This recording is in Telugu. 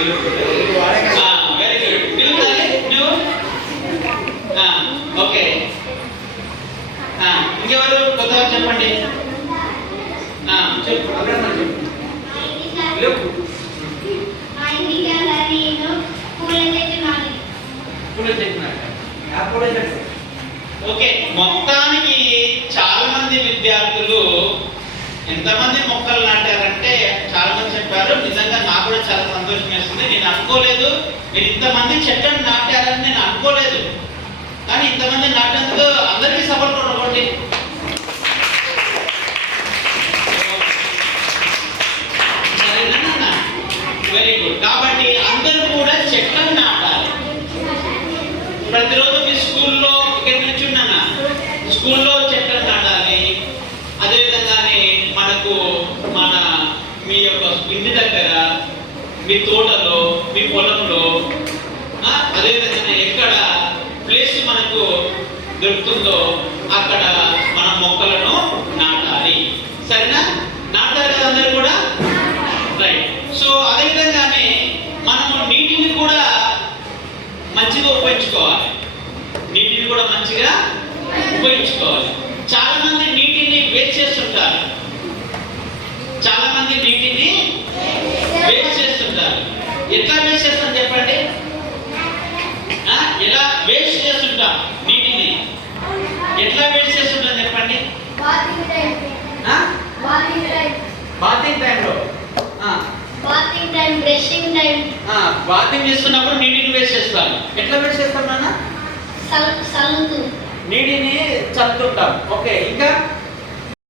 Very good. నువ్వు ఓకే. ఇంకెవరు కొత్తగా చెప్పండి. చెప్పు. ఓకే, మొత్తానికి చాలా మంది విద్యార్థులు ఎంతమంది మొక్కలు నాటారంటే చాలా మంది చెప్పారు. నిజంగా నాకు కూడా చాలా సంతోషం వేస్తుంది. నేను అనుకోలేదు మీరు ఇంతమంది చెట్లను నాటారని, నేను అనుకోలేదు. కానీ ఇంతమంది నాటేందుకు అందరికీ సపోర్ట్ కొనుక్కోండి. సరేనా? Very good. కాబట్టి అందరూ కూడా చెట్లను నాటాలి. ప్రతిరోజు మీ స్కూల్లో ఇక్కడ నిల్చున్నానా, స్కూల్లో చెట్లను నాటాలి. అదేవిధంగానే మనకు మీ యొక్క ఇంటి దగ్గర, మీ తోటలో, మీ పొలంలో, అదేవిధంగా ఎక్కడ ప్లేస్ మనకు దొరుకుతుందో అక్కడ మనం మొక్కలను నాటాలి. సరేనా? నాటారు కదా అందరూ కూడా? రైట్. సో అదేవిధంగానే మనము నీటిని కూడా మంచిగా ఉపయోగించుకోవాలి. నీటిని కూడా మంచిగా ఉపయోగించుకోవాలి. చాలా మంది నీటిని వేస్ట్ చేస్తుంటారు. చాలా మంది నీటిని వేస్ట్ చేస్తుంటారు. ఎట్లా వేస్ట్ చేస్తాం చెప్పండి? ఎలా వేస్ట్ చేస్తుంటాం నీటిని? ఎట్లా వేస్ట్ చేస్తుంటాం చెప్పండి? బాతింగ్ టైంలో, బ్రషింగ్ టైం, బాతింగ్ చేస్తున్నప్పుడు నీటిని వేస్ట్ చేస్తాం. ఎట్లా వేస్ట్ చేస్తాం నాన్న? నీటిని నీటిని చల్లుతుంటాం. ఓకే, ఇంకా